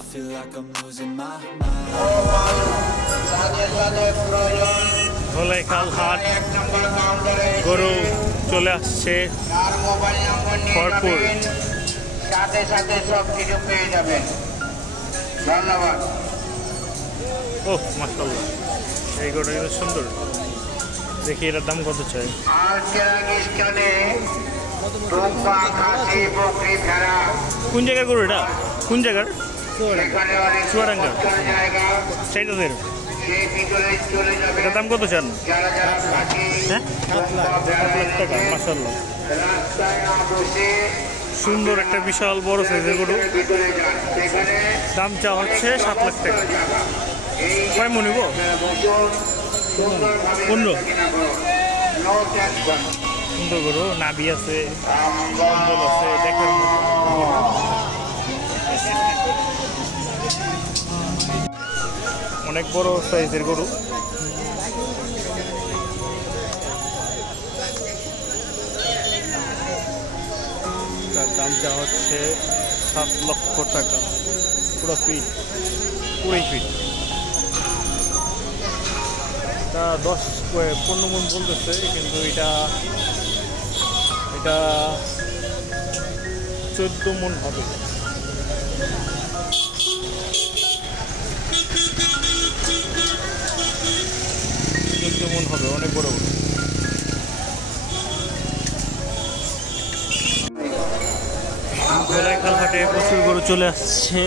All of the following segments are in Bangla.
I feel like I'm losing my mind. ধলেখাল হাট গরু চলে আসছে ভরপুর। সাথে সাথে সব কিছু পেয়ে যাবেন। ধন্যবাদ। ও মাশাআল্লাহ, এই গরুটা কিন্তু সুন্দর। দেখি এটার দাম কত চাই। কোন জায়গার গরু এটা? কোন জায়গার? চুয়াডাঙ্গা। সেইটাদের এটার দাম কত চান? হ্যাঁ, 7 লাখ টাকা। মাশাআল্লাহ, সুন্দর একটা বিশাল বড় সাইজের গরু। দাম চা হচ্ছে 7 লাখ টাকা। কয় মন নিব? 15। সুন্দর গরু, নাভি আছে, কম্বল আছে, দেখার মতো। অনেক বড় সাইজের গরু। তার দামটা হচ্ছে 7 লক্ষ টাকা। পুরো ফিট, 20 ফিট। তা 10-15 মন বলতেছে, কিন্তু এটা 14 মন হবে। মন হবে, অনেক বড় বড়। ধলেখাল হাটে প্রচুর গরু চলে আসছে।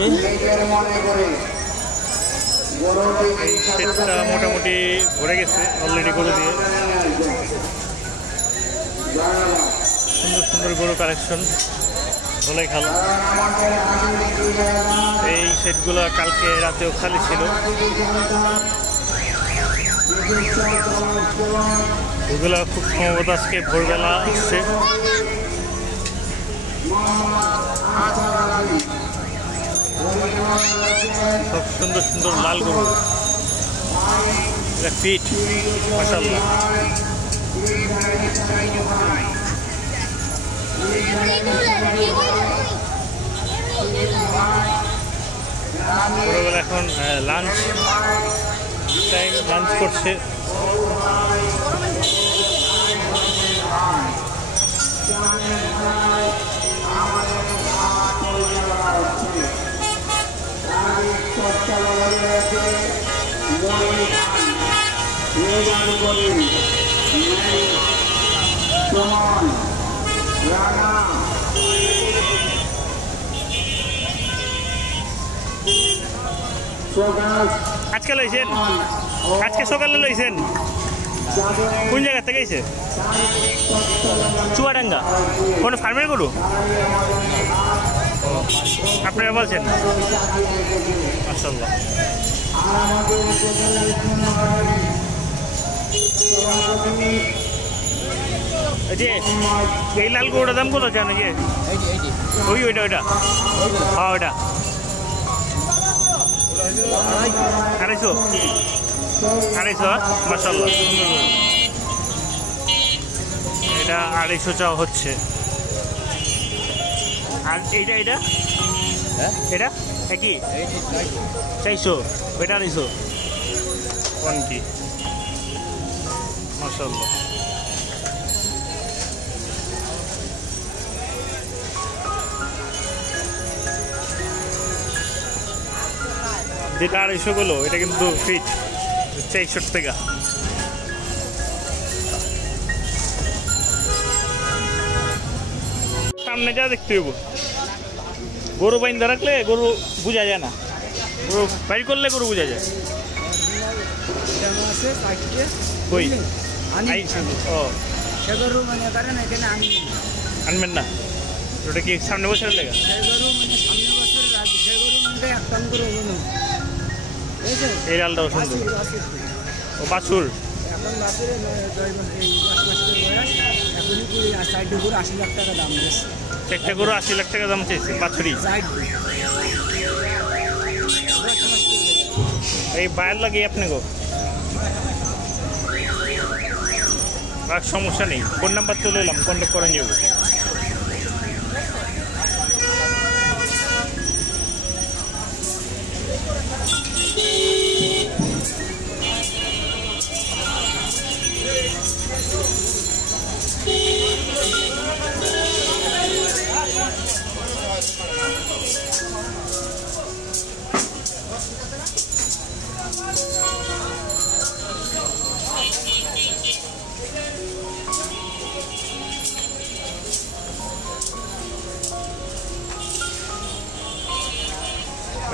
এই সেটটা মোটামুটি ভরে গেছে অলরেডি গরু দিয়ে। সুন্দর সুন্দর গরু কালেকশন ধলেখাল। এই সেটগুলো কালকে রাতেও খালি ছিল। এগুলো খুব সম্ভবত আজকে ভোরবেলা আসছে। সব সুন্দর সুন্দর লাল গরু, ফিট মাশাআল্লাহ। ভোরবেলা এখন লাঞ্চ টাইম, লাঞ্চ করছে। আজকে লইছেন? আজকে সকালে লইছেন? কোন জায়গা থেকে এসে? চুয়াডাঙ্গা। কোনো ফার্মের গরু আপনারা বলছেন? মাশাআল্লাহ। এই লাল গরুটার দাম কত জানো? যে ওইটা হ্যাঁ, ওইটা 250 মাশাআল্লাহ। এটা 250 চাওয়া হচ্ছে। আর এইটা এটা একই 400, ওইটা 250। কোন কি মাশাআল্লাহ। যেটা 250 গুলো, এটা কিন্তু ফিট 400 টাকা। সামনে যা দেখতে হইব। গরু বাইন্দা রাখলে গরু বোঝা যায় না, গরু বাইর করলে গরু বোঝা যায়। কই আনবেন না? ওটা কি সামনে বছর লেগা? এই ডালটাও সুন্দর। ও বাছুর। একটা গরু 80 লাখ টাকা দাম চাইছে বাছুরি। এই বাইর লাগে আপনি গো, সমস্যা নেই। ফোন নাম্বার তো লইলাম, কন্ট্যাক্ট করে যাবো।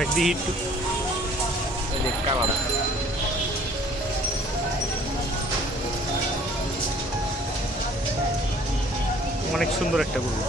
একটু একটু অনেক সুন্দর একটা গরু।